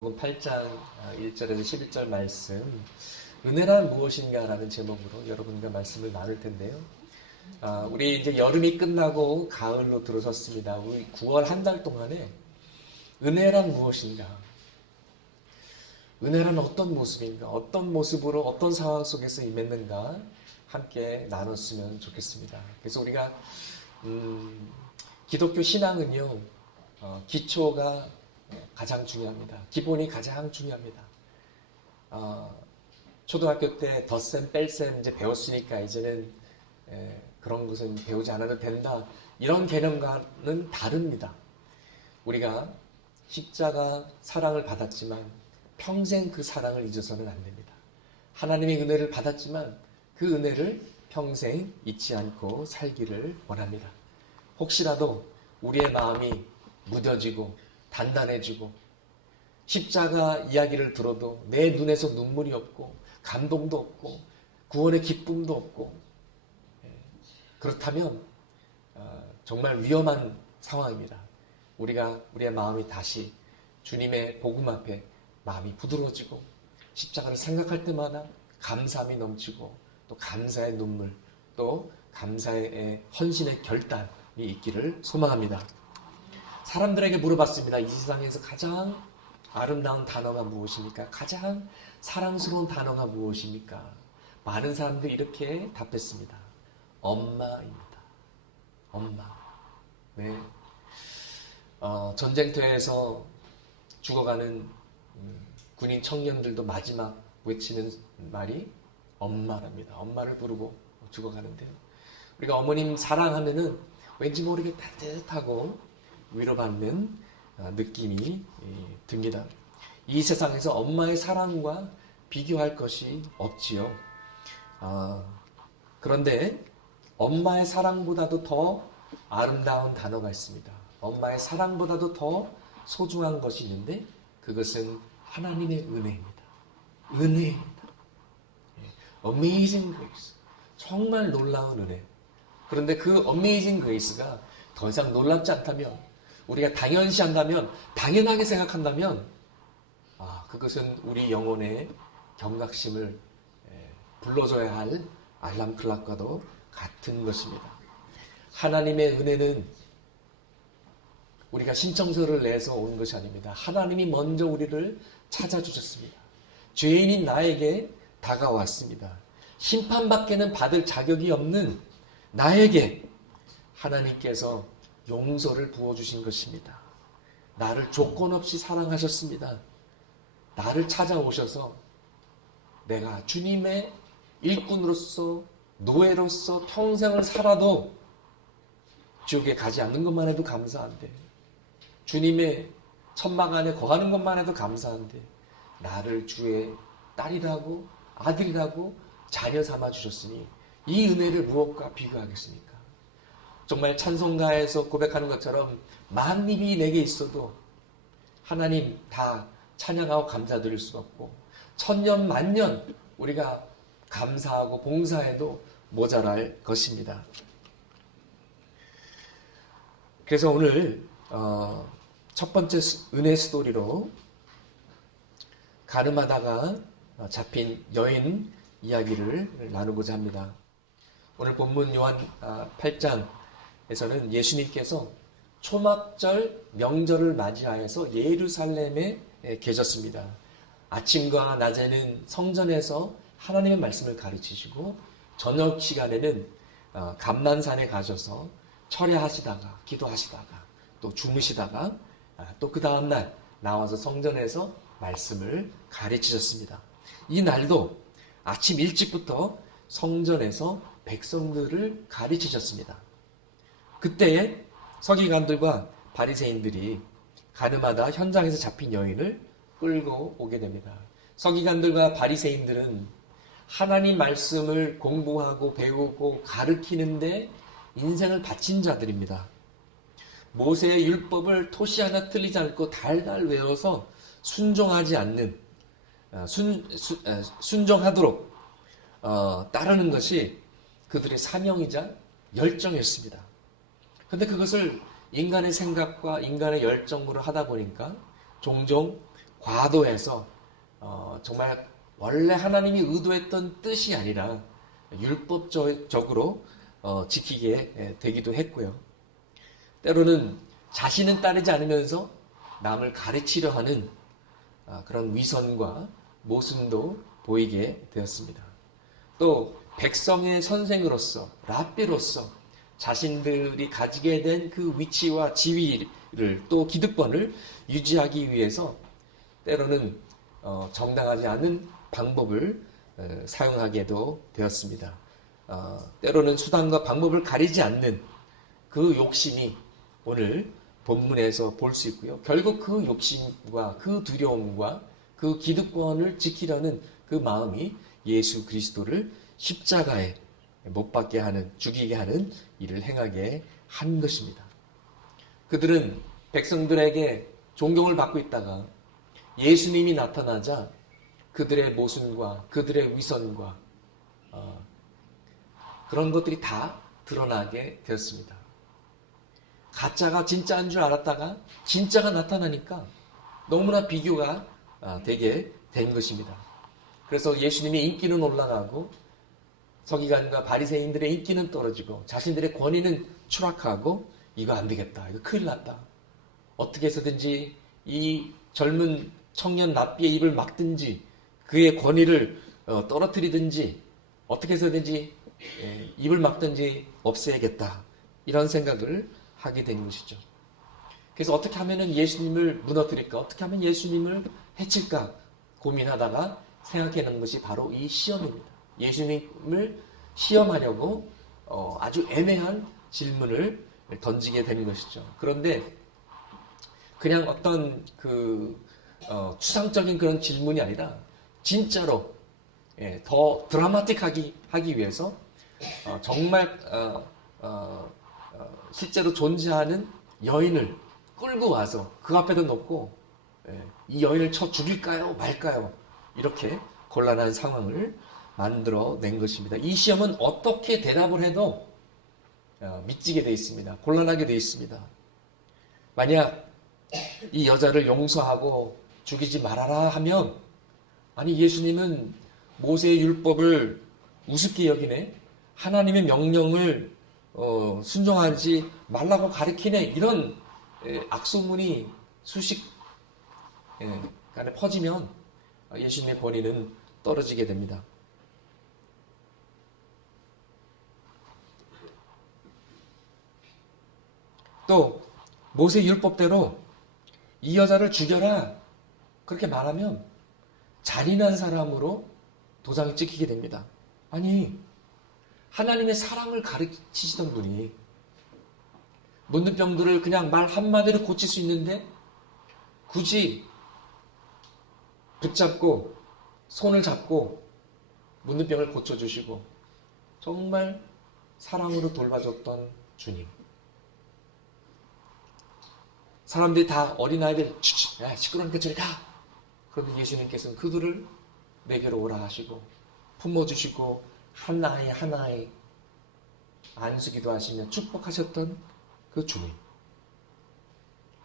요한복음 8장 1절에서 11절 말씀, 은혜란 무엇인가 라는 제목으로 여러분과 말씀을 나눌 텐데요. 우리 이제 여름이 끝나고 가을로 들어섰습니다. 우리 9월 한 달 동안에 은혜란 무엇인가, 은혜란 어떤 모습인가, 어떤 모습으로 어떤 상황 속에서 임했는가 함께 나눴으면 좋겠습니다. 그래서 우리가 기독교 신앙은요, 기초가 가장 중요합니다. 기본이 가장 중요합니다. 초등학교 때 덧셈, 뺄셈 이제 배웠으니까 이제는 그런 것은 배우지 않아도 된다. 이런 개념과는 다릅니다. 우리가 십자가 사랑을 받았지만 평생 그 사랑을 잊어서는 안 됩니다. 하나님의 은혜를 받았지만 그 은혜를 평생 잊지 않고 살기를 원합니다. 혹시라도 우리의 마음이 무뎌지고 단단해지고 십자가 이야기를 들어도 내 눈에서 눈물이 없고 감동도 없고 구원의 기쁨도 없고, 그렇다면 정말 위험한 상황입니다. 우리의 마음이 다시 주님의 복음 앞에 마음이 부드러워지고 십자가를 생각할 때마다 감사함이 넘치고 또 감사의 눈물, 또 감사의 헌신의 결단이 있기를 소망합니다. 사람들에게 물어봤습니다. 이 세상에서 가장 아름다운 단어가 무엇입니까? 가장 사랑스러운 단어가 무엇입니까? 많은 사람들이 이렇게 답했습니다. 엄마입니다. 엄마. 네. 전쟁터에서 죽어가는 군인 청년들도 마지막 외치는 말이 엄마랍니다. 엄마를 부르고 죽어가는데요. 우리가 어머님 사랑하면은 왠지 모르게 따뜻하고 위로받는 느낌이 듭니다. 이 세상에서 엄마의 사랑과 비교할 것이 없지요. 그런데 엄마의 사랑보다도 더 아름다운 단어가 있습니다. 엄마의 사랑보다도 더 소중한 것이 있는데 그것은 하나님의 은혜입니다. 은혜입니다. Amazing grace. 정말 놀라운 은혜. 그런데 그 Amazing grace가 더 이상 놀랍지 않다면, 우리가 당연시한다면, 당연하게 생각한다면, 그것은 우리 영혼의 경각심을 불러줘야 할 알람 클락과도 같은 것입니다. 하나님의 은혜는 우리가 신청서를 내서 온 것이 아닙니다. 하나님이 먼저 우리를 찾아주셨습니다. 죄인인 나에게 다가왔습니다. 심판밖에는 받을 자격이 없는 나에게 하나님께서 용서를 부어주신 것입니다. 나를 조건 없이 사랑하셨습니다. 나를 찾아오셔서 내가 주님의 일꾼으로서, 노예로서 평생을 살아도 지옥에 가지 않는 것만 해도 감사한데, 주님의 천막 안에 거하는 것만 해도 감사한데, 나를 주의 딸이라고 아들이라고 자녀 삼아 주셨으니 이 은혜를 무엇과 비교하겠습니까? 정말 찬송가에서 고백하는 것처럼 만입이 내게 있어도 하나님 다 찬양하고 감사드릴 수가 없고, 천년 만년 우리가 감사하고 봉사해도 모자랄 것입니다. 그래서 오늘 첫 번째 은혜 스토리로 가늠하다가 잡힌 여인 이야기를 나누고자 합니다. 오늘 본문 요한 8장에서는 예수님께서 초막절 명절을 맞이하여서 예루살렘에 계셨습니다. 아침과 낮에는 성전에서 하나님의 말씀을 가르치시고, 저녁 시간에는 감난산에 가셔서 철야하시다가 기도하시다가 또 주무시다가 또 그 다음날 나와서 성전에서 말씀을 가르치셨습니다. 이 날도 아침 일찍부터 성전에서 백성들을 가르치셨습니다. 그때에 서기관들과 바리새인들이 가늠하다 현장에서 잡힌 여인을 끌고 오게 됩니다. 서기관들과 바리새인들은 하나님 말씀을 공부하고 배우고 가르치는데 인생을 바친 자들입니다. 모세의 율법을 토시 하나 틀리지 않고 달달 외워서 순종하지 않는, 순종하도록 따르는 것이 그들의 사명이자 열정이었습니다. 그런데 그것을 인간의 생각과 인간의 열정으로 하다 보니까 종종 과도해서 정말 원래 하나님이 의도했던 뜻이 아니라 율법적으로 지키게 되기도 했고요. 때로는 자신은 따르지 않으면서 남을 가르치려 하는 그런 위선과 모순도 보이게 되었습니다. 또 백성의 선생으로서, 랍비로서 자신들이 가지게 된 그 위치와 지위를 또 기득권을 유지하기 위해서 때로는 정당하지 않은 방법을 사용하게도 되었습니다. 때로는 수단과 방법을 가리지 않는 그 욕심이 오늘 본문에서 볼 수 있고요. 결국 그 욕심과 그 두려움과 그 기득권을 지키려는 그 마음이 예수 그리스도를 십자가에 못 박게 하는, 죽이게 하는 일을 행하게 한 것입니다. 그들은 백성들에게 존경을 받고 있다가 예수님이 나타나자 그들의 모순과 그들의 위선과 그런 것들이 다 드러나게 되었습니다. 가짜가 진짜인 줄 알았다가 진짜가 나타나니까 너무나 비교가 되게 된 것입니다. 그래서 예수님의 인기는 올라가고 서기관과 바리새인들의 인기는 떨어지고 자신들의 권위는 추락하고 이거 안 되겠다. 이거 큰일 났다. 어떻게 해서든지 이 젊은 청년 랍비의 입을 막든지 그의 권위를 떨어뜨리든지 어떻게 해서든지 입을 막든지 없애야겠다. 이런 생각을 하게 된 것이죠. 그래서 어떻게 하면 예수님을 무너뜨릴까? 어떻게 하면 예수님을 해칠까? 고민하다가 생각해낸 것이 바로 이 시험입니다. 예수님을 시험하려고 아주 애매한 질문을 던지게 된 것이죠. 그런데 그냥 어떤 추상적인 그런 질문이 아니라 진짜로 더 드라마틱하게 하기 위해서 정말 실제로 존재하는 여인을 끌고 와서 그 앞에다 놓고 이 여인을 쳐 죽일까요? 말까요? 이렇게 곤란한 상황을 만들어낸 것입니다. 이 시험은 어떻게 대답을 해도 미치게 되어 있습니다. 곤란하게 되어 있습니다. 만약 이 여자를 용서하고 죽이지 말아라 하면 아니 예수님은 모세의 율법을 우습게 여기네. 하나님의 명령을 순종하지 말라고 가르치네. 이런 악소문이 순식간에 퍼지면 예수님의 권위는 떨어지게 됩니다. 또 모세 율법대로 이 여자를 죽여라 그렇게 말하면 잔인한 사람으로 도장이 찍히게 됩니다. 아니 하나님의 사랑을 가르치시던 분이 묻는 병들을 그냥 말 한마디로 고칠 수 있는데 굳이 붙잡고 손을 잡고 묻는 병을 고쳐주시고 정말 사랑으로 돌봐줬던 주님. 사람들이 다 어린아이들 야 시끄러우니까 저리 가. 그런데 예수님께서는 그들을 내게로 오라 하시고 품어주시고 하나에 하나에 안수기도 하시며 축복하셨던 그 주님.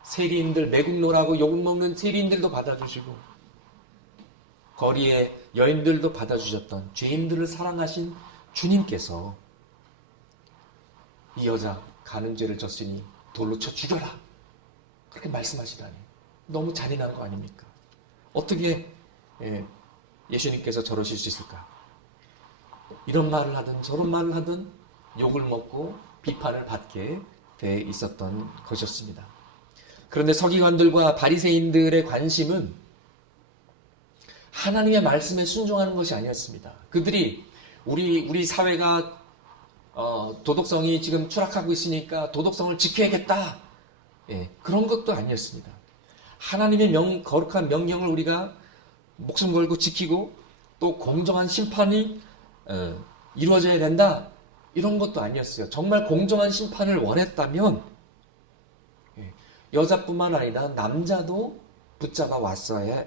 세리인들 매국노라고 욕먹는 세리인들도 받아주시고 거리의 여인들도 받아주셨던 죄인들을 사랑하신 주님께서 이 여자 가는 죄를 졌으니 돌로 쳐 죽여라 그렇게 말씀하시다니 너무 잔인한 거 아닙니까? 어떻게 예수님께서 저러실 수 있을까? 이런 말을 하든 저런 말을 하든 욕을 먹고 비판을 받게 돼 있었던 것이었습니다. 그런데 서기관들과 바리새인들의 관심은 하나님의 말씀에 순종하는 것이 아니었습니다. 그들이 우리 사회가 도덕성이 지금 추락하고 있으니까 도덕성을 지켜야겠다. 그런 것도 아니었습니다. 하나님의 거룩한 명령을 우리가 목숨 걸고 지키고 또 공정한 심판이 이루어져야 된다. 이런 것도 아니었어요. 정말 공정한 심판을 원했다면 여자뿐만 아니라 남자도 붙잡아 왔어야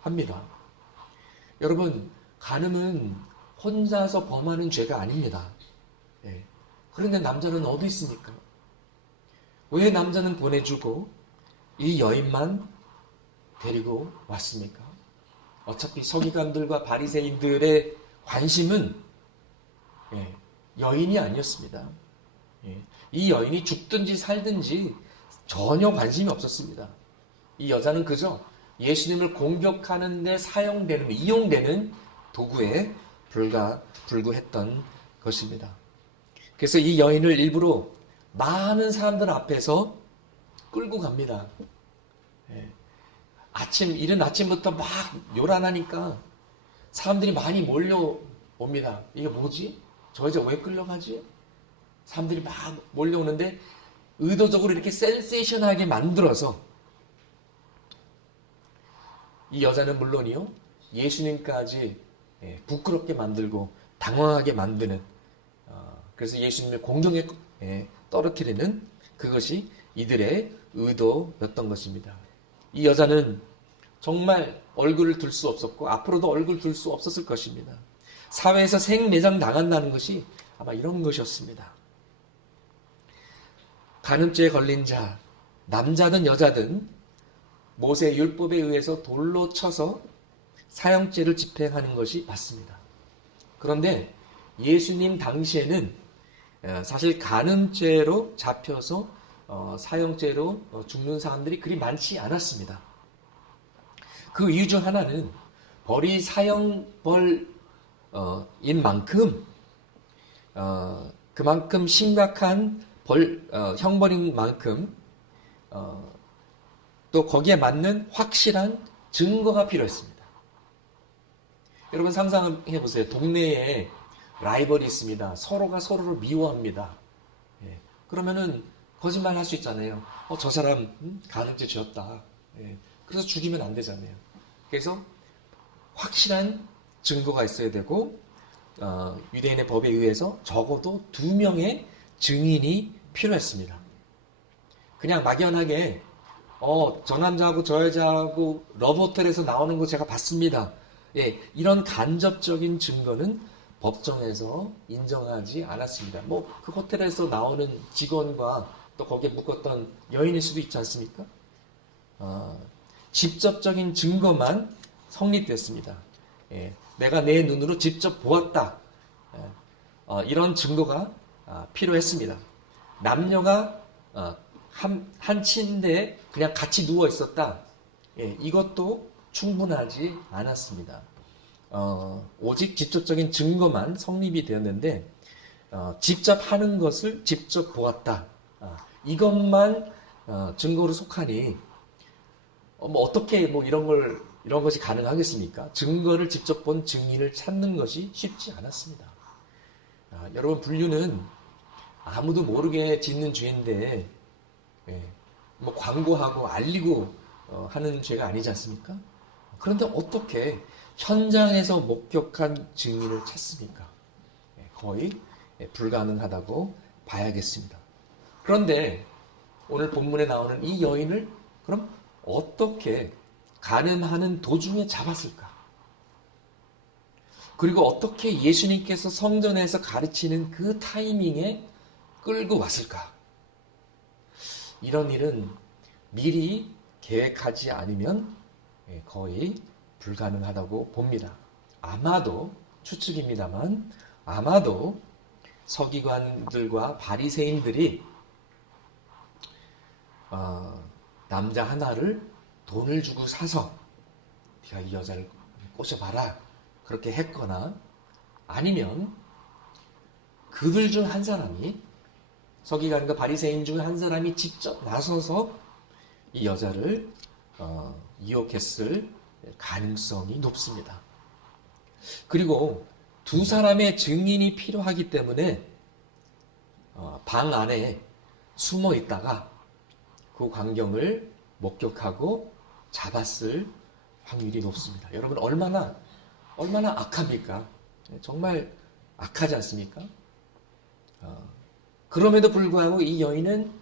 합니다. 여러분, 간음은 혼자서 범하는 죄가 아닙니다. 그런데 남자는 어디 있습니까? 왜 남자는 보내주고 이 여인만 데리고 왔습니까? 어차피 서기관들과 바리새인들의 관심은 여인이 아니었습니다. 이 여인이 죽든지 살든지 전혀 관심이 없었습니다. 이 여자는 그저 예수님을 공격하는 데 사용되는, 이용되는 도구에 불구했던 것입니다. 그래서 이 여인을 일부러 많은 사람들 앞에서 끌고 갑니다. 이른 아침부터 막 요란하니까 사람들이 많이 몰려옵니다. 이게 뭐지? 저 여자 왜 끌려가지? 사람들이 막 몰려오는데 의도적으로 이렇게 센세이션하게 만들어서 이 여자는 물론이요, 예수님까지 부끄럽게 만들고 당황하게 만드는, 그래서 예수님을 공경에 떨어뜨리는 그것이 이들의 의도였던 것입니다. 이 여자는 정말 얼굴을 들 수 없었고 앞으로도 얼굴 들 수 없었을 것입니다. 사회에서 생매장 당한다는 것이 아마 이런 것이었습니다. 간음죄에 걸린 자, 남자든 여자든 모세 율법에 의해서 돌로 쳐서 사형죄를 집행하는 것이 맞습니다. 그런데 예수님 당시에는 사실 간음죄로 잡혀서 사형죄로 죽는 사람들이 그리 많지 않았습니다. 그 이유 중 하나는 벌이 사형벌인 만큼 그만큼 심각한 형벌인 만큼 또 거기에 맞는 확실한 증거가 필요했습니다. 여러분 상상해 보세요. 동네에 라이벌이 있습니다. 서로가 서로를 미워합니다. 그러면은 거짓말 할 수 있잖아요. 저 사람 간음죄 지었다. 그래서 죽이면 안 되잖아요. 그래서 확실한 증거가 있어야 되고 유대인의 법에 의해서 적어도 2명의 증인이 필요했습니다. 그냥 막연하게 저 남자하고 저 여자하고 러브호텔에서 나오는 거 제가 봤습니다. 이런 간접적인 증거는 법정에서 인정하지 않았습니다. 그 호텔에서 나오는 직원과 또 거기에 묶었던 여인일 수도 있지 않습니까? 직접적인 증거만 성립됐습니다. 내가 내 눈으로 직접 보았다. 이런 증거가 필요했습니다. 남녀가 한 침대에 그냥 같이 누워 있었다. 이것도 충분하지 않았습니다. 오직 직접적인 증거만 성립이 되었는데 직접 하는 것을 직접 보았다. 이것만 증거로 속하니 어떻게 이런 것이 가능하겠습니까? 증거를 직접 본 증인을 찾는 것이 쉽지 않았습니다. 여러분 불륜은 아무도 모르게 짓는 죄인데 광고하고 알리고 하는 죄가 아니지 않습니까? 그런데 어떻게 현장에서 목격한 증인을 찾습니까? 거의 불가능하다고 봐야겠습니다. 그런데 오늘 본문에 나오는 이 여인을 그럼 어떻게 간음하는 도중에 잡았을까? 그리고 어떻게 예수님께서 성전에서 가르치는 그 타이밍에 끌고 왔을까? 이런 일은 미리 계획하지 않으면 거의 불가능하다고 봅니다. 아마도 추측입니다만 아마도 서기관들과 바리새인들이 남자 하나를 돈을 주고 사서 네가 이 여자를 꼬셔봐라 그렇게 했거나 아니면 그들 중 한 사람이 서기관과 바리새인 중 한 사람이 직접 나서서 이 여자를 유혹했을 가능성이 높습니다. 그리고 두 사람의 증인이 필요하기 때문에 방 안에 숨어 있다가 그 광경을 목격하고 잡았을 확률이 높습니다. 여러분 얼마나 악합니까? 정말 악하지 않습니까? 그럼에도 불구하고 이 여인은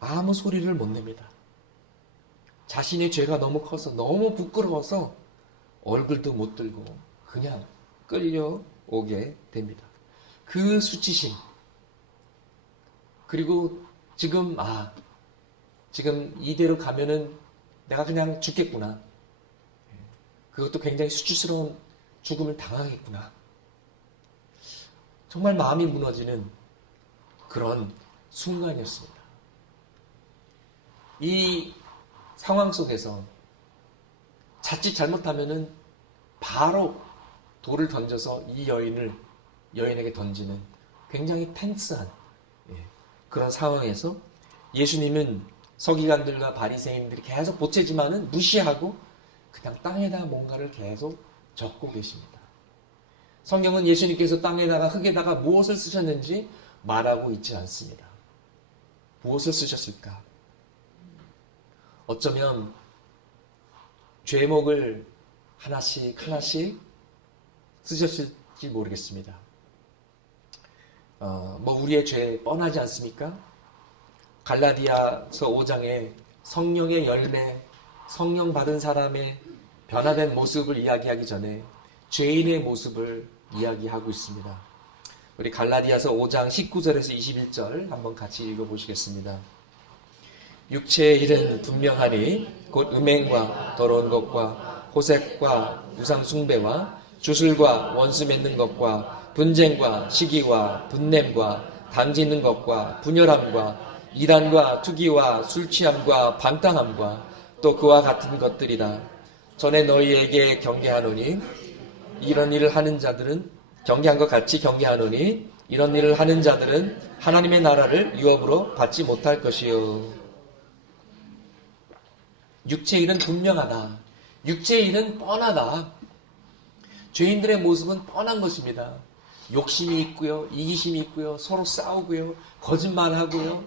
아무 소리를 못 냅니다. 자신의 죄가 너무 커서 너무 부끄러워서 얼굴도 못 들고 그냥 끌려오게 됩니다. 그 수치심 그리고 지금 이대로 가면은 내가 그냥 죽겠구나. 그것도 굉장히 수치스러운 죽음을 당하겠구나. 정말 마음이 무너지는 그런 순간이었습니다. 이 상황 속에서 자칫 잘못하면은 바로 돌을 던져서 이 여인에게 던지는 굉장히 텐스한 그런 상황에서 예수님은 서기관들과 바리새인들이 계속 보채지만은 무시하고 그냥 땅에다 뭔가를 계속 적고 계십니다. 성경은 예수님께서 땅에다가 흙에다가 무엇을 쓰셨는지 말하고 있지 않습니다. 무엇을 쓰셨을까? 어쩌면 죄목을 하나씩 쓰셨을지 모르겠습니다. 우리의 죄 뻔하지 않습니까? 갈라디아서 5장에 성령의 열매, 성령 받은 사람의 변화된 모습을 이야기하기 전에 죄인의 모습을 이야기하고 있습니다. 우리 갈라디아서 5장 19절에서 21절 한번 같이 읽어보시겠습니다. 육체의 일은 분명하니 곧 음행과 더러운 것과 호색과 우상 숭배와 주술과 원수 맺는 것과 분쟁과 시기와 분냄과 당짓는 것과 분열함과 이단과 투기와 술취함과 방탕함과 또 그와 같은 것들이다. 전에 너희에게 경계하노니 이런 일을 하는 자들은 경계한 것 같이 경계하노니 이런 일을 하는 자들은 하나님의 나라를 유업으로 받지 못할 것이요. 육체의 일은 분명하다. 육체의 일은 뻔하다. 죄인들의 모습은 뻔한 것입니다. 욕심이 있고요, 이기심이 있고요, 서로 싸우고요, 거짓말하고요,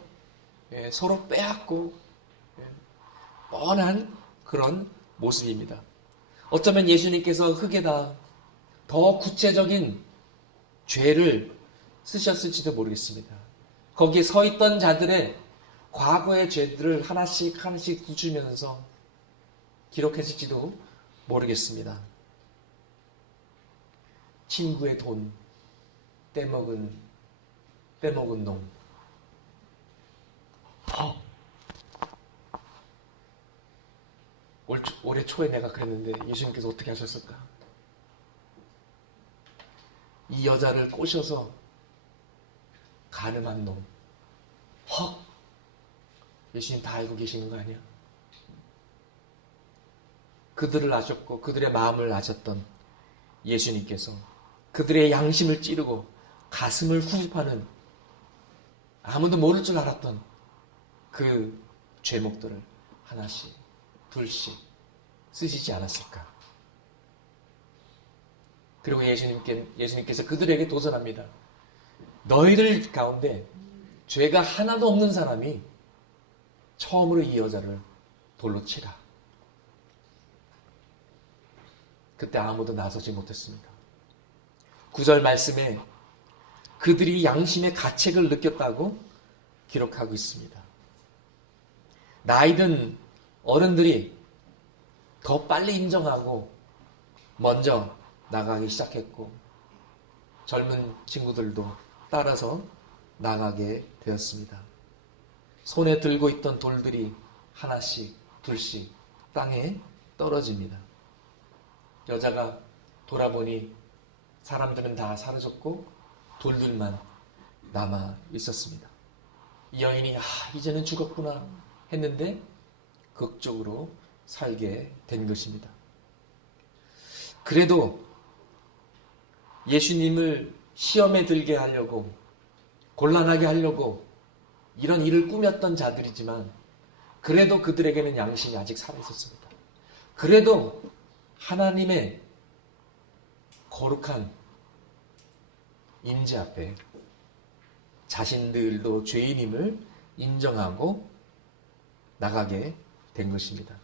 서로 빼앗고 뻔한 그런 모습입니다. 어쩌면 예수님께서 흙에다 더 구체적인 죄를 쓰셨을지도 모르겠습니다. 거기에 서 있던 자들의 과거의 죄들을 하나씩 주면서 기록했을지도 모르겠습니다. 친구의 돈, 떼먹은 놈. 올해 초에 내가 그랬는데 예수님께서 어떻게 하셨을까? 이 여자를 꼬셔서 간음한 놈. 예수님 다 알고 계시는 거 아니야? 그들을 아셨고 그들의 마음을 아셨던 예수님께서 그들의 양심을 찌르고 가슴을 후집하는 아무도 모를 줄 알았던 그 죄목들을 하나씩 둘씩 쓰시지 않았을까? 그리고 예수님께서 그들에게 도전합니다. 너희들 가운데 죄가 하나도 없는 사람이 처음으로 이 여자를 돌로 치라. 그때 아무도 나서지 못했습니다. 9절 말씀에 그들이 양심의 가책을 느꼈다고 기록하고 있습니다. 나이든 어른들이 더 빨리 인정하고 먼저 나가기 시작했고 젊은 친구들도 따라서 나가게 되었습니다. 손에 들고 있던 돌들이 하나씩 둘씩 땅에 떨어집니다. 여자가 돌아보니 사람들은 다 사라졌고 돌들만 남아 있었습니다. 이 여인이 이제는 죽었구나 했는데 극적으로 살게 된 것입니다. 그래도 예수님을 시험에 들게 하려고 곤란하게 하려고 이런 일을 꾸몄던 자들이지만 그래도 그들에게는 양심이 아직 살아있었습니다. 그래도 하나님의 거룩한 임재 앞에 자신들도 죄인임을 인정하고 나가게 된 것입니다.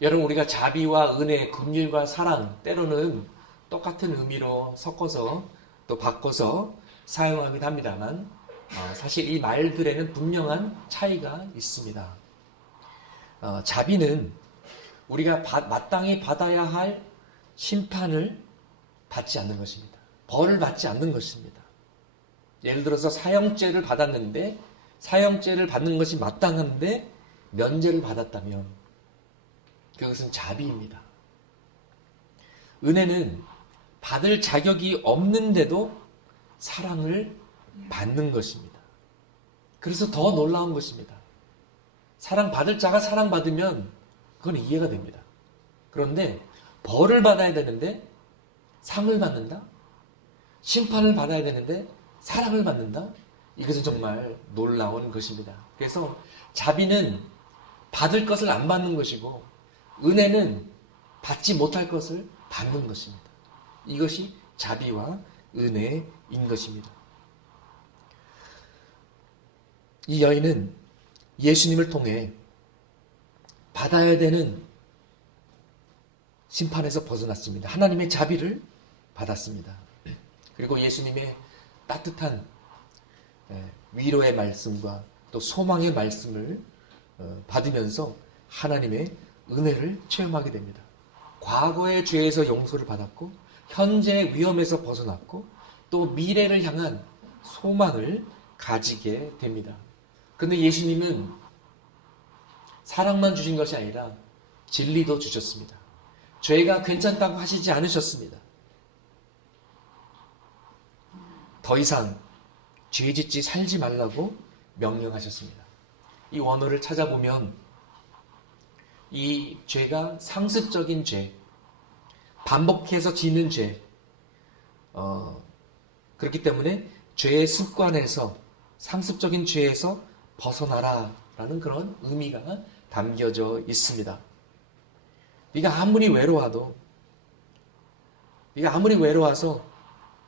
여러분, 우리가 자비와 은혜, 긍휼과 사랑 때로는 똑같은 의미로 섞어서 또 바꿔서 사용하기도 합니다만 사실 이 말들에는 분명한 차이가 있습니다. 자비는 우리가 마땅히 받아야 할 심판을 받지 않는 것입니다. 벌을 받지 않는 것입니다. 예를 들어서 사형죄를 받았는데 사형죄를 받는 것이 마땅한데 면죄를 받았다면 그것은 자비입니다. 은혜는 받을 자격이 없는데도 사랑을 받는 것입니다. 그래서 더 놀라운 것입니다. 사랑받을 자가 사랑받으면 그건 이해가 됩니다. 그런데 벌을 받아야 되는데 상을 받는다? 심판을 받아야 되는데 사랑을 받는다? 이것은 정말 놀라운 것입니다. 그래서 자비는 받을 것을 안 받는 것이고 은혜는 받지 못할 것을 받는 것입니다. 이것이 자비와 은혜인 것입니다. 이 여인은 예수님을 통해 받아야 되는 심판에서 벗어났습니다. 하나님의 자비를 받았습니다. 그리고 예수님의 따뜻한 위로의 말씀과 또 소망의 말씀을 받으면서 하나님의 은혜를 체험하게 됩니다. 과거의 죄에서 용서를 받았고 현재의 위험에서 벗어났고 또 미래를 향한 소망을 가지게 됩니다. 그런데 예수님은 사랑만 주신 것이 아니라 진리도 주셨습니다. 죄가 괜찮다고 하시지 않으셨습니다. 더 이상 죄 짓지 살지 말라고 명령하셨습니다. 이 원어를 찾아보면 이 죄가 상습적인 죄, 반복해서 짓는 죄, 그렇기 때문에 죄의 습관에서 상습적인 죄에서 벗어나라라는 그런 의미가 담겨져 있습니다. 네가 아무리 외로워서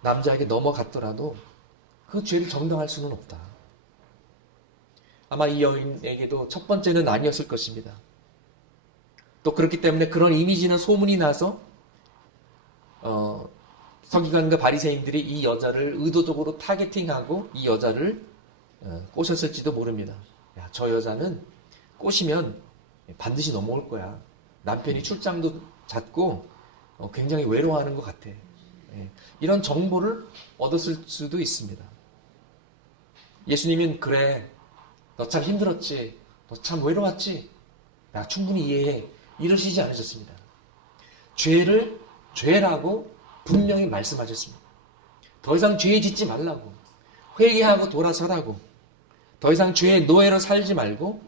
남자에게 넘어갔더라도 그 죄를 정당할 수는 없다. 아마 이 여인에게도 첫 번째는 아니었을 것입니다. 또 그렇기 때문에 그런 이미지나 소문이 나서 서기관과 바리새인들이 이 여자를 의도적으로 타겟팅하고 이 여자를 꼬셨을지도 모릅니다. 야, 저 여자는 꼬시면 반드시 넘어올 거야. 남편이 출장도 잦고 굉장히 외로워하는 것 같아. 이런 정보를 얻었을 수도 있습니다. 예수님은 그래, 너 참 힘들었지, 너 참 외로웠지, 나 충분히 이해해, 이러시지 않으셨습니다. 죄를 죄라고 분명히 말씀하셨습니다. 더 이상 죄 짓지 말라고, 회개하고 돌아서라고, 더 이상 죄의 노예로 살지 말고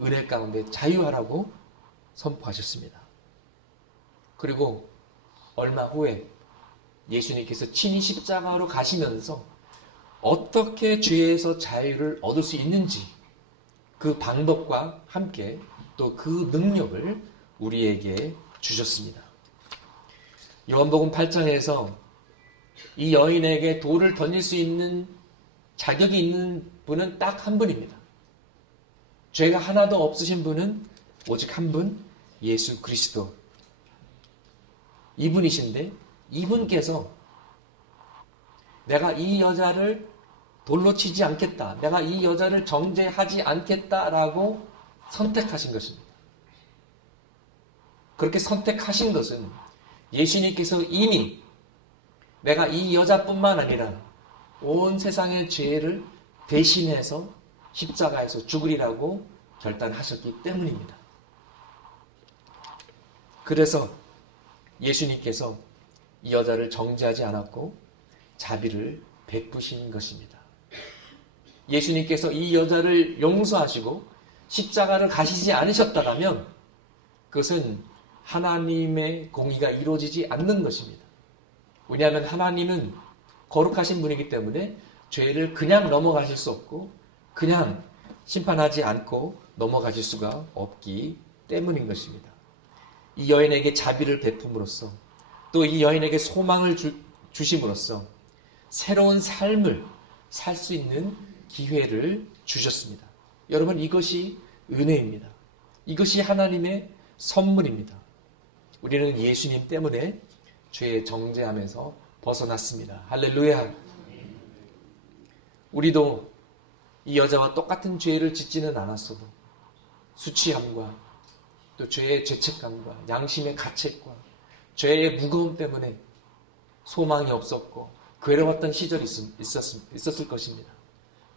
은혜 가운데 자유하라고 선포하셨습니다. 그리고 얼마 후에 예수님께서 친히 십자가로 가시면서 어떻게 죄에서 자유를 얻을 수 있는지 그 방법과 함께 또 그 능력을 우리에게 주셨습니다. 요한복음 8장에서 이 여인에게 돌을 던질 수 있는 자격이 있는 분은 딱 한 분입니다. 죄가 하나도 없으신 분은 오직 한 분, 예수 그리스도. 이분이신데 이분께서 내가 이 여자를 돌로 치지 않겠다, 내가 이 여자를 정죄하지 않겠다라고 선택하신 것입니다. 그렇게 선택하신 것은 예수님께서 이미 내가 이 여자뿐만 아니라 온 세상의 죄를 대신해서 십자가에서 죽으리라고 결단하셨기 때문입니다. 그래서 예수님께서 이 여자를 정죄하지 않았고 자비를 베푸신 것입니다. 예수님께서 이 여자를 용서하시고 십자가를 가시지 않으셨다면 그것은 하나님의 공의가 이루어지지 않는 것입니다. 왜냐하면 하나님은 거룩하신 분이기 때문에 죄를 그냥 넘어가실 수 없고 그냥 심판하지 않고 넘어가실 수가 없기 때문인 것입니다. 이 여인에게 자비를 베품으로써 또 이 여인에게 소망을 주심으로써 새로운 삶을 살 수 있는 기회를 주셨습니다. 여러분, 이것이 은혜입니다. 이것이 하나님의 선물입니다. 우리는 예수님 때문에 죄의 정죄함에서 벗어났습니다. 할렐루야. 우리도 이 여자와 똑같은 죄를 짓지는 않았어도 수치함과 또 죄의 죄책감과 양심의 가책과 죄의 무거움 때문에 소망이 없었고 괴로웠던 시절이 있었을 것입니다.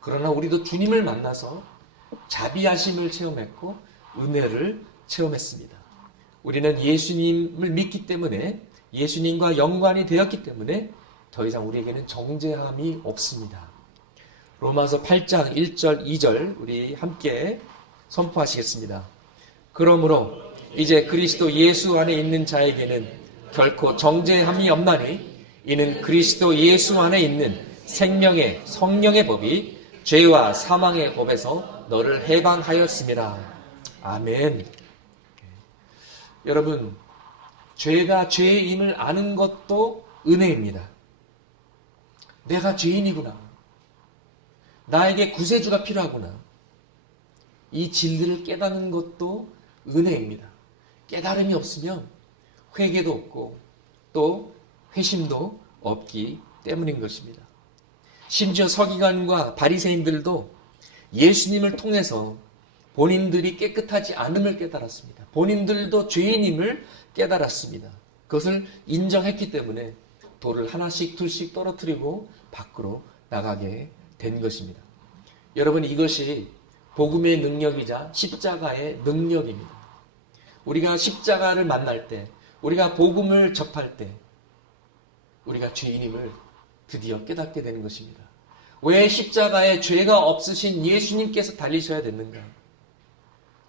그러나 우리도 주님을 만나서 자비하심을 체험했고 은혜를 체험했습니다. 우리는 예수님을 믿기 때문에, 예수님과 연관이 되었기 때문에 더 이상 우리에게는 정죄함이 없습니다. 로마서 8장 1절 2절 우리 함께 선포하시겠습니다. 그러므로 이제 그리스도 예수 안에 있는 자에게는 결코 정죄함이 없나니 이는 그리스도 예수 안에 있는 생명의 성령의 법이 죄와 사망의 법에서 너를 해방하였습니다. 아멘. 여러분, 죄가 죄임을 아는 것도 은혜입니다. 내가 죄인이구나. 나에게 구세주가 필요하구나. 이 진리를 깨닫는 것도 은혜입니다. 깨달음이 없으면 회개도 없고 또 회심도 없기 때문인 것입니다. 심지어 서기관과 바리새인들도 예수님을 통해서 본인들이 깨끗하지 않음을 깨달았습니다. 본인들도 죄인임을 깨달았습니다. 그것을 인정했기 때문에 돌을 하나씩 둘씩 떨어뜨리고 밖으로 나가게 된 것입니다. 여러분, 이것이 복음의 능력이자 십자가의 능력입니다. 우리가 십자가를 만날 때, 우리가 복음을 접할 때 우리가 죄인임을 드디어 깨닫게 되는 것입니다. 왜 십자가에 죄가 없으신 예수님께서 달리셔야 됐는가?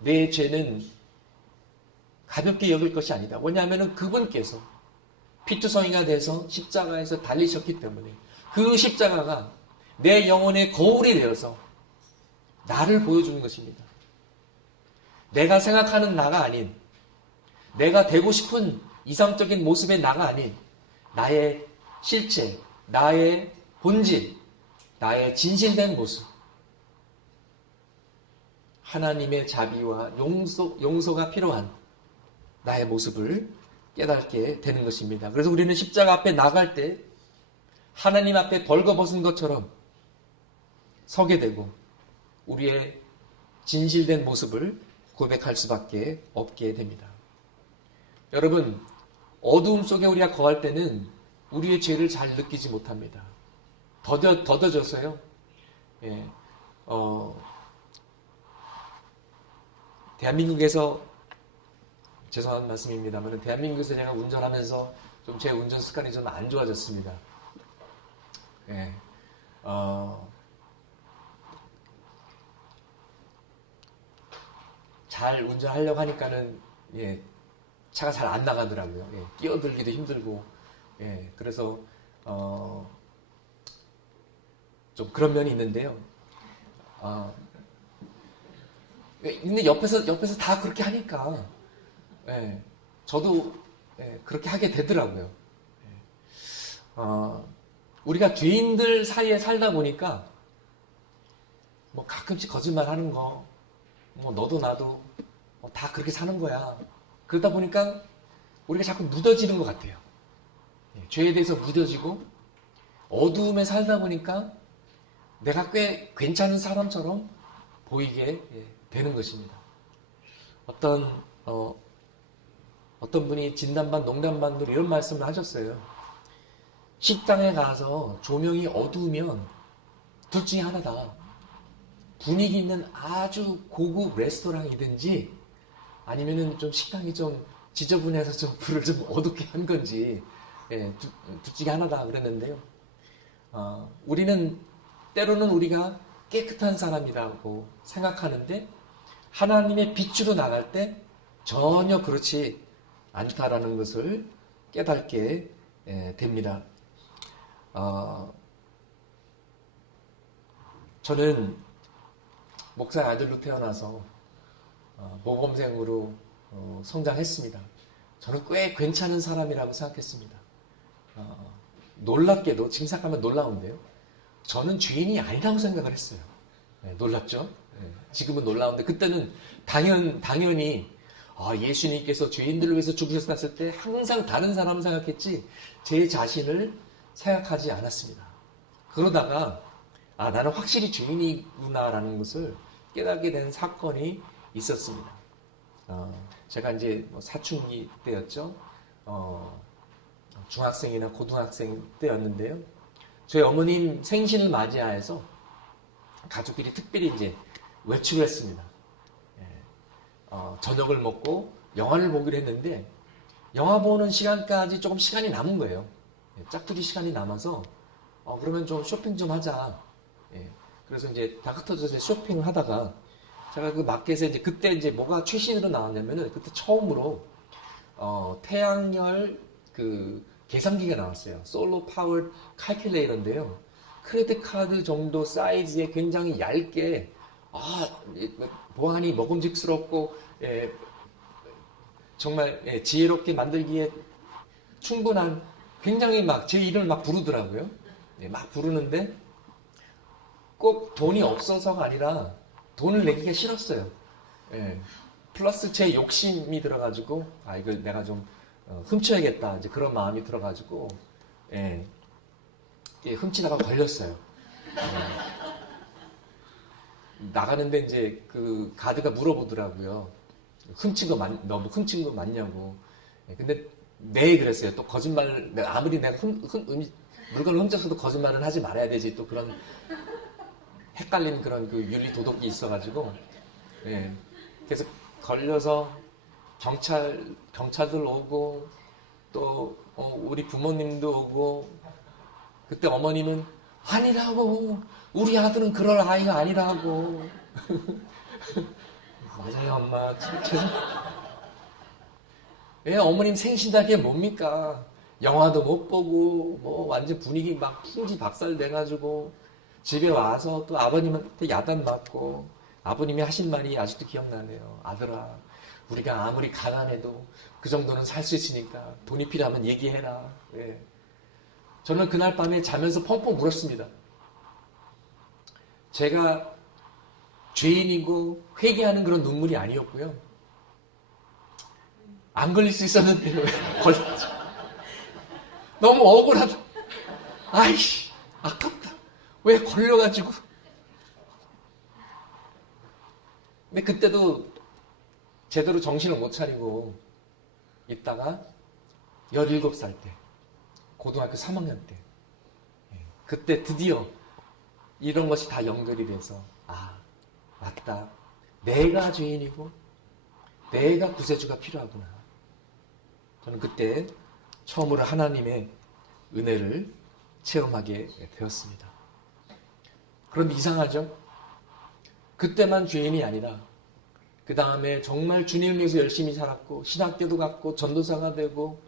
내 죄는 가볍게 여길 것이 아니다. 왜냐하면 그분께서 피투성이가 돼서 십자가에서 달리셨기 때문에 그 십자가가 내 영혼의 거울이 되어서 나를 보여주는 것입니다. 내가 생각하는 나가 아닌, 내가 되고 싶은 이상적인 모습의 나가 아닌 나의 실체, 나의 본질, 나의 진실된 모습, 하나님의 자비와 용서가 필요한 나의 모습을 깨닫게 되는 것입니다. 그래서 우리는 십자가 앞에 나갈 때 하나님 앞에 벌거벗은 것처럼 서게 되고 우리의 진실된 모습을 고백할 수밖에 없게 됩니다. 여러분, 어두움 속에 우리가 거할 때는 우리의 죄를 잘 느끼지 못합니다. 더뎌져서요. 예, 대한민국에서, 죄송한 말씀입니다만, 대한민국에서 제가 운전하면서 좀 제 운전 습관이 좀 안 좋아졌습니다. 예, 잘 운전하려고 하니까는, 예, 차가 잘 안 나가더라고요. 예, 끼어들기도 힘들고, 예, 그래서, 좀 그런 면이 있는데요. 근데 옆에서 다 그렇게 하니까, 예, 저도, 예, 그렇게 하게 되더라고요. 우리가 죄인들 사이에 살다 보니까, 뭐 가끔씩 거짓말 하는 거, 뭐 너도 나도 다 그렇게 사는 거야. 그러다 보니까 우리가 자꾸 무뎌지는 것 같아요. 예, 죄에 대해서 무뎌지고, 어두움에 살다 보니까 내가 꽤 괜찮은 사람처럼 보이게 되는 것입니다. 어떤 분이 진담반 농담반으로 이런 말씀을 하셨어요. 식당에 가서 조명이 어두우면 둘 중에 하나다. 분위기 있는 아주 고급 레스토랑이든지 아니면은 좀 식당이 좀 지저분해서 좀 불을 좀 어둡게 한 건지, 예, 둘 중에 하나다 그랬는데요. 때로는 우리가 깨끗한 사람이라고 생각하는데 하나님의 빛으로 나갈 때 전혀 그렇지 않다라는 것을 깨닫게 됩니다. 저는 목사의 아들로 태어나서 모범생으로 성장했습니다. 저는 꽤 괜찮은 사람이라고 생각했습니다. 놀랍게도, 지금 생각하면 놀라운데요, 저는 죄인이 아니라고 생각을 했어요. 네, 놀랍죠? 네, 지금은 놀라운데 그때는 당연히 예수님께서 죄인들을 위해서 죽으셨을 때 항상 다른 사람을 생각했지 제 자신을 생각하지 않았습니다. 그러다가 나는 확실히 죄인이구나라는 것을 깨닫게 된 사건이 있었습니다. 제가 이제 사춘기 때였죠. 중학생이나 고등학생 때였는데요. 저희 어머님 생신을 맞이하여서 가족끼리 특별히 이제 외출을 했습니다. 저녁을 먹고 영화를 보기로 했는데 영화 보는 시간까지 조금 시간이 남은 거예요. 짝투리 시간이 남아서 그러면 좀 쇼핑 좀 하자. 그래서 이제 다 흩어져서 쇼핑을 하다가 제가 그 마켓에 이제 그때 이제 뭐가 최신으로 나왔냐면은 그때 처음으로 태양열 그 계산기가 나왔어요. 솔로 파워 칼큘레이터인데요. 크레딧 카드 정도 사이즈에 굉장히 얇게 보안이 먹음직스럽고 정말 지혜롭게 만들기에 충분한 굉장히 막 제 이름을 막 부르더라고요. 막 부르는데 꼭 돈이 없어서가 아니라 돈을 내기가 싫었어요. 플러스 제 욕심이 들어가지고 이걸 내가 좀 훔쳐야겠다 이제 그런 마음이 들어가지고 훔치다가 걸렸어요. 나가는데 이제 그 가드가 물어보더라고요. 너 뭐 훔친 거 맞냐고. 근데 네 그랬어요. 또 거짓말 아무리 내가 물건을 훔쳤어도 거짓말은 하지 말아야 되지. 또 그런 헷갈린 그런 그 윤리 도덕이 있어가지고 그래서 걸려서 경찰들 오고 또 우리 부모님도 오고 그때 어머님은 아니라고 우리 아들은 그럴 아이가 아니라고 맞아요 엄마 어머님 생신다게 뭡니까 영화도 못 보고 뭐 완전 분위기 막 풍지 박살 내가지고 집에 와서 또 아버님한테 야단 맞고 아버님이 하신 말이 아직도 기억나네요. 아들아 우리가 아무리 가난해도 그 정도는 살 수 있으니까 돈이 필요하면 얘기해라. 저는 그날 밤에 자면서 펑펑 울었습니다. 제가 죄인이고 회개하는 그런 눈물이 아니었고요. 안 걸릴 수 있었는데 왜 걸렸지? 너무 억울하다. 아이씨 아깝다. 왜 걸려가지고. 근데 그때도 제대로 정신을 못 차리고 있다가 17살 때 고등학교 3학년 때 그때 드디어 이런 것이 다 연결이 돼서 맞다. 내가 죄인이고 내가 구세주가 필요하구나. 저는 그때 처음으로 하나님의 은혜를 체험하게 되었습니다. 그런데 이상하죠? 그때만 죄인이 아니라 그 다음에 정말 주님을 위해서 열심히 살았고 신학교도 갔고 전도사가 되고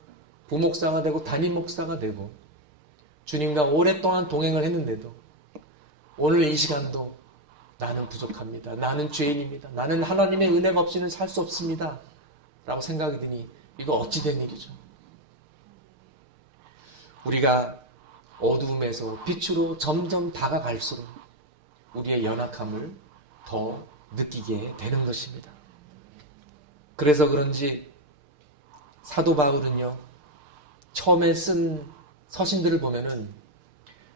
부목사가 되고 담임목사가 되고 주님과 오랫동안 동행을 했는데도 오늘 이 시간도 나는 부족합니다. 나는 죄인입니다. 나는 하나님의 은혜가 없이는 살 수 없습니다. 라고 생각이 드니 이거 어찌된 일이죠? 우리가 어두움에서 빛으로 점점 다가갈수록 우리의 연약함을 더 느끼게 되는 것입니다. 그래서 그런지 사도 바울은요, 처음에 쓴 서신들을 보면은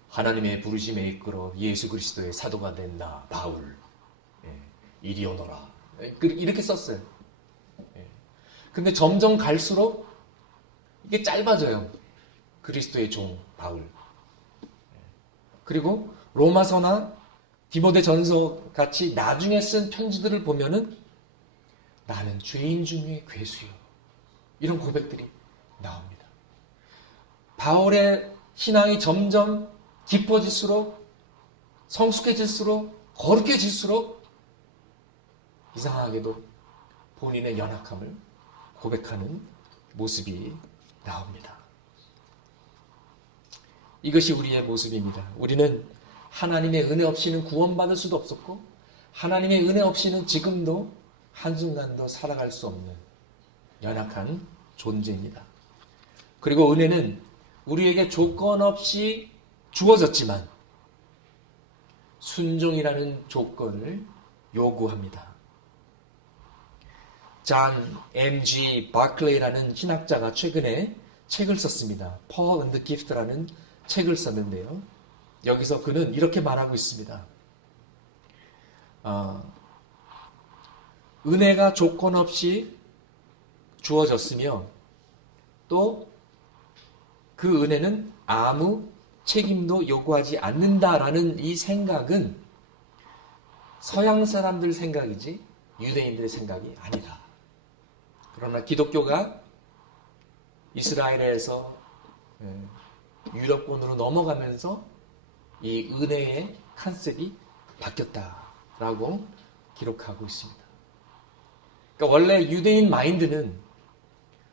하나님의 부르심에 이끌어 예수 그리스도의 사도가 된 나 바울 이리 오너라 이렇게 썼어요. 근데 점점 갈수록 이게 짧아져요. 그리스도의 종 바울. 그리고 로마서나 디모데전서 같이 나중에 쓴 편지들을 보면은 나는 죄인 중에 괴수요. 이런 고백들이 나옵니다. 바울의 신앙이 점점 깊어질수록 성숙해질수록 거룩해질수록 이상하게도 본인의 연약함을 고백하는 모습이 나옵니다. 이것이 우리의 모습입니다. 우리는 하나님의 은혜 없이는 구원받을 수도 없었고 하나님의 은혜 없이는 지금도 한순간도 살아갈 수 없는 연약한 존재입니다. 그리고 은혜는 우리에게 조건 없이 주어졌지만 순종이라는 조건을 요구합니다. 존 M.G. 바클레이라는 신학자가 최근에 책을 썼습니다. Paul and the Gift라는 책을 썼는데요. 여기서 그는 이렇게 말하고 있습니다. 은혜가 조건 없이 주어졌으며 또 그 은혜는 아무 책임도 요구하지 않는다라는 이 생각은 서양 사람들 생각이지 유대인들의 생각이 아니다. 그러나 기독교가 이스라엘에서 유럽권으로 넘어가면서 이 은혜의 컨셉이 바뀌었다라고 기록하고 있습니다. 그러니까 원래 유대인 마인드는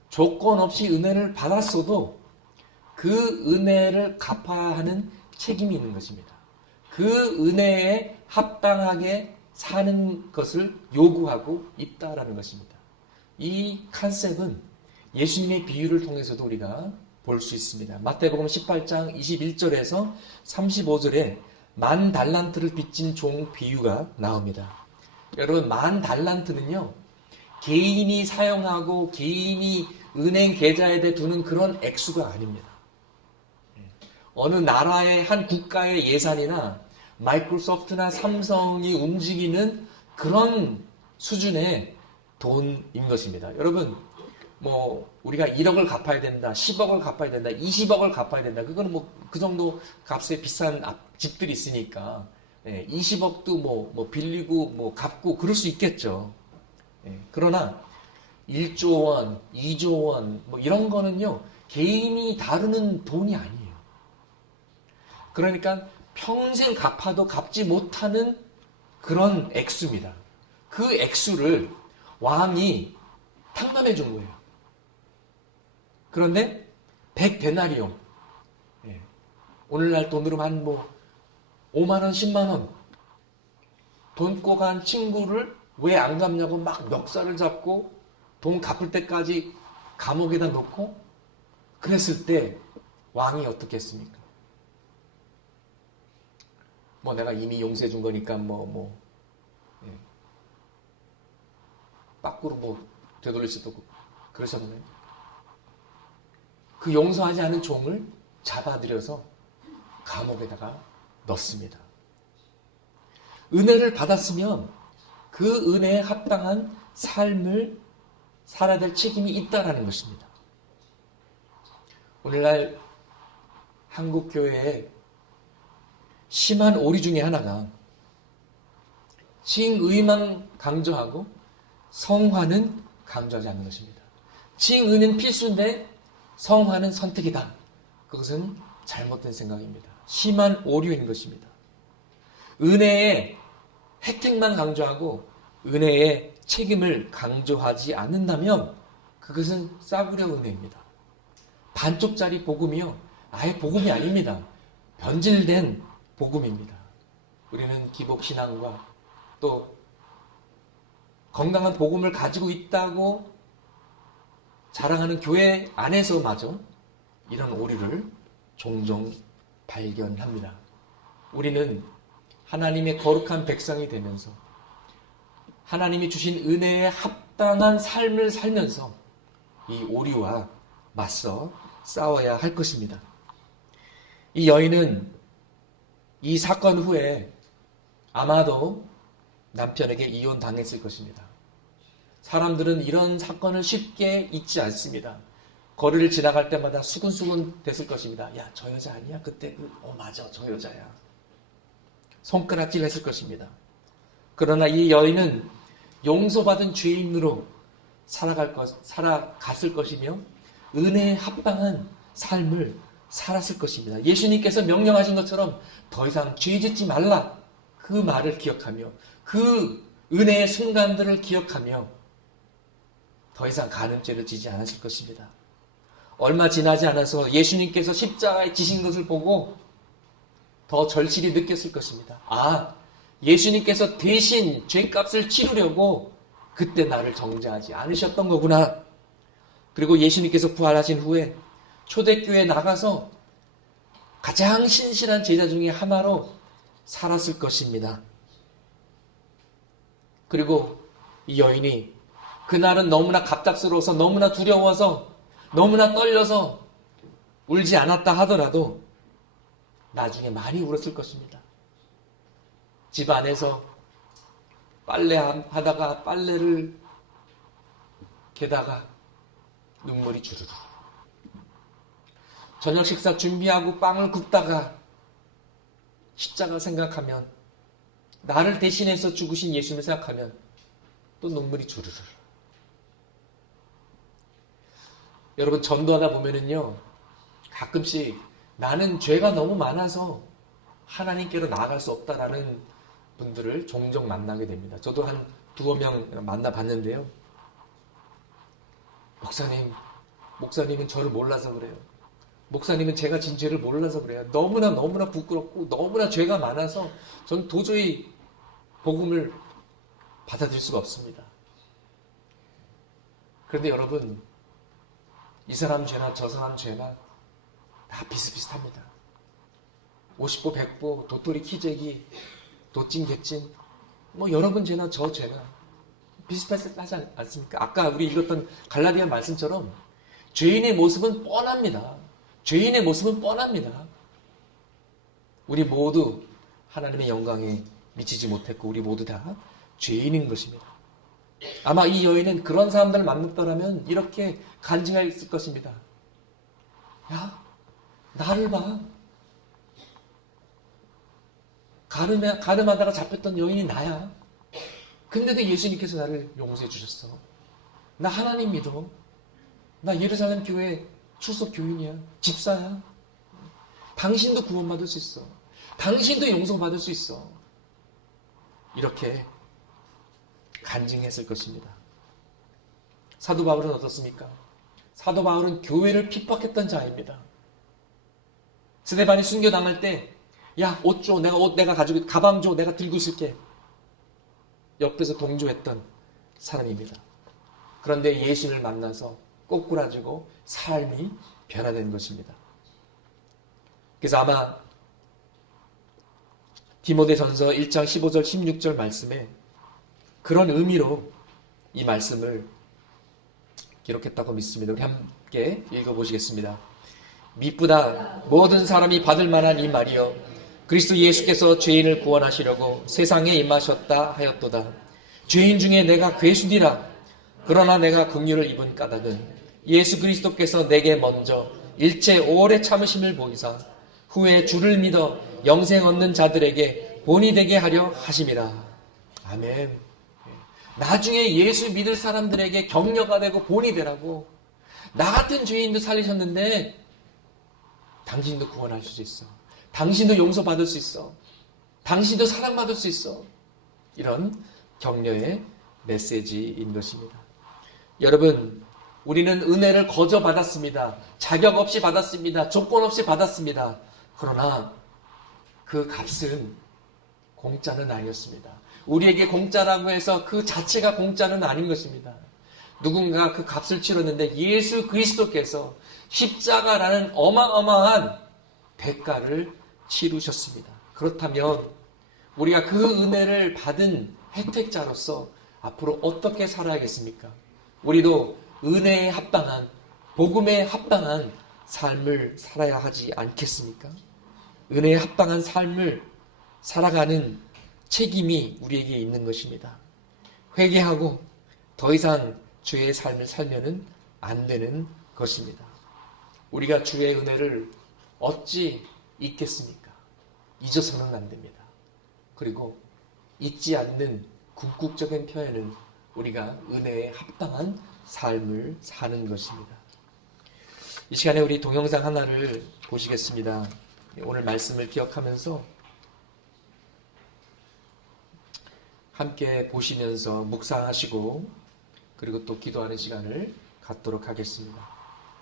조건 없이 은혜를 받았어도 그 은혜를 갚아야 하는 책임이 있는 것입니다. 그 은혜에 합당하게 사는 것을 요구하고 있다라는 것입니다. 이 컨셉은 예수님의 비유를 통해서도 우리가 볼 수 있습니다. 마태복음 18장 21절에서 35절에 만 달란트를 빚진 종 비유가 나옵니다. 여러분, 만 달란트는요, 개인이 사용하고 개인이 은행 계좌에 두는 그런 액수가 아닙니다. 어느 나라의 한 국가의 예산이나 마이크로소프트나 삼성이 움직이는 그런 수준의 돈인 것입니다. 여러분, 우리가 1억을 갚아야 된다, 10억을 갚아야 된다, 20억을 갚아야 된다. 그거는 그 정도 값의 비싼 집들이 있으니까 20억도 빌리고 갚고 그럴 수 있겠죠. 그러나 1조 원, 2조 원 이런 거는요, 개인이 다루는 돈이 아니에요. 그러니까 평생 갚아도 갚지 못하는 그런 액수입니다. 그 액수를 왕이 탕감해 준 거예요. 그런데 100데나리온, 오늘날 돈으로 한 5만원, 10만원 돈 꼬간 친구를 왜 안 갚냐고 막 멱살을 잡고 돈 갚을 때까지 감옥에다 놓고 그랬을 때 왕이 어떻게 했습니까? 내가 이미 용서해 준 거니까 빠꾸로 되돌릴 수도 없고 그러셨나요? 그 용서하지 않은 종을 잡아들여서 감옥에다가 넣습니다. 은혜를 받았으면 그 은혜에 합당한 삶을 살아야 될 책임이 있다라는 것입니다. 오늘날 한국 교회에 심한 오리 중에 하나가 칭의만 강조하고 성화는 강조하지 않는 것입니다. 칭의는 필수인데 성화는 선택이다. 그것은 잘못된 생각입니다. 심한 오류인 것입니다. 은혜의 혜택만 강조하고 은혜의 책임을 강조하지 않는다면 그것은 싸구려 은혜입니다. 반쪽짜리 복음이요, 아예 복음이 아닙니다. 변질된 복음입니다. 우리는 기복신앙과 또 건강한 복음을 가지고 있다고 자랑하는 교회 안에서마저 이런 오류를 종종 발견합니다. 우리는 하나님의 거룩한 백성이 되면서 하나님이 주신 은혜에 합당한 삶을 살면서 이 오류와 맞서 싸워야 할 것입니다. 이 여인은 이 사건 후에 아마도 남편에게 이혼당했을 것입니다. 사람들은 이런 사건을 쉽게 잊지 않습니다. 거리를 지나갈 때마다 수근수근 됐을 것입니다. 야, 저 여자 아니야? 그때 맞아, 저 여자야. 손가락질 했을 것입니다. 그러나 이 여인은 용서받은 죄인으로 살아갔을 것이며 은혜에 합당한 삶을 살았을 것입니다. 예수님께서 명령하신 것처럼 더 이상 죄 짓지 말라, 그 말을 기억하며 그 은혜의 순간들을 기억하며 더 이상 간음죄를 지지 않았을 것입니다. 얼마 지나지 않아서 예수님께서 십자가에 지신 것을 보고 더 절실히 느꼈을 것입니다. 아, 예수님께서 대신 죄값을 치르려고 그때 나를 정죄하지 않으셨던 거구나. 그리고 예수님께서 부활하신 후에 초대교회에 나가서 가장 신실한 제자 중에 하나로 살았을 것입니다. 그리고 이 여인이 그날은 너무나 갑작스러워서 너무나 두려워서 너무나 떨려서 울지 않았다 하더라도 나중에 많이 울었을 것입니다. 집 안에서 빨래하다가 빨래를 개다가 눈물이 주르르. 저녁 식사 준비하고 빵을 굽다가 십자가 생각하면, 나를 대신해서 죽으신 예수님을 생각하면 또 눈물이 주르르. 여러분 전도하다 보면은요, 가끔씩 나는 죄가 너무 많아서 하나님께로 나아갈 수 없다라는 분들을 종종 만나게 됩니다. 저도 한 두어 명 만나봤는데요. 목사님은 저를 몰라서 그래요. 목사님은 제가 진 죄를 몰라서 그래요. 너무나 부끄럽고 너무나 죄가 많아서 전 도저히 복음을 받아들일 수가 없습니다. 그런데 여러분, 이 사람 죄나 저 사람 죄나 다 비슷비슷합니다. 50보, 100보, 도토리, 키재기, 도찐, 개찐, 여러분 죄나 저 죄나 비슷하지 않습니까? 아까 우리 읽었던 갈라디아 말씀처럼 죄인의 모습은 뻔합니다. 죄인의 모습은 뻔합니다. 우리 모두 하나님의 영광에 미치지 못했고 우리 모두 다 죄인인 것입니다. 아마 이 여인은 그런 사람들을 만났더라면 이렇게 간증했을 것입니다. 야, 나를 봐. 가늠하다가 잡혔던 여인이 나야. 근데도 예수님께서 나를 용서해 주셨어. 나 하나님 믿어. 나 예루살렘 교회 출석 교인이야. 집사야. 당신도 구원받을 수 있어. 당신도 용서받을 수 있어. 이렇게 간증했을 것입니다. 사도 바울은 어떻습니까? 사도 바울은 교회를 핍박했던 자입니다. 스데반이 순교당할 때 야, 옷 줘. 내가 가지고 가방 줘. 내가 들고 있을게. 옆에서 동조했던 사람입니다. 그런데 예수를 만나서 꼬꾸라지고 삶이 변화된 것입니다. 그래서 아마 디모데전서 1장 15절 16절 말씀에 그런 의미로 이 말씀을 기록했다고 믿습니다. 우리 함께 읽어보시겠습니다. 미쁘다 모든 사람이 받을 만한 이 말이여 그리스도 예수께서 죄인을 구원하시려고 세상에 임하셨다 하였도다. 죄인 중에 내가 괴수니라. 그러나 내가 긍휼을 입은 까닭은 예수 그리스도께서 내게 먼저 일체 오래 참으심을 보이사 후에 주를 믿어 영생 얻는 자들에게 본이 되게 하려 하심이라. 아멘. 나중에 예수 믿을 사람들에게 격려가 되고 본이 되라고. 나 같은 죄인도 살리셨는데 당신도 구원하실 수 있어. 당신도 용서받을 수 있어. 당신도 사랑받을 수 있어. 이런 격려의 메시지인 것입니다. 여러분, 우리는 은혜를 거저 받았습니다. 자격 없이 받았습니다. 조건 없이 받았습니다. 그러나 그 값은 공짜는 아니었습니다. 우리에게 공짜라고 해서 그 자체가 공짜는 아닌 것입니다. 누군가 그 값을 치렀는데 예수 그리스도께서 십자가라는 어마어마한 대가를 치르셨습니다. 그렇다면 우리가 그 은혜를 받은 혜택자로서 앞으로 어떻게 살아야겠습니까? 우리도 은혜에 합당한, 복음에 합당한 삶을 살아야 하지 않겠습니까? 은혜에 합당한 삶을 살아가는 책임이 우리에게 있는 것입니다. 회개하고 더 이상 주의 삶을 살면은 안 되는 것입니다. 우리가 주의 은혜를 어찌 잊겠습니까? 잊어서는 안 됩니다. 그리고 잊지 않는 궁극적인 표현은 우리가 은혜에 합당한 삶을 사는 것입니다. 이 시간에 우리 동영상 하나를 보시겠습니다. 오늘 말씀을 기억하면서 함께 보시면서 묵상하시고 그리고 또 기도하는 시간을 갖도록 하겠습니다.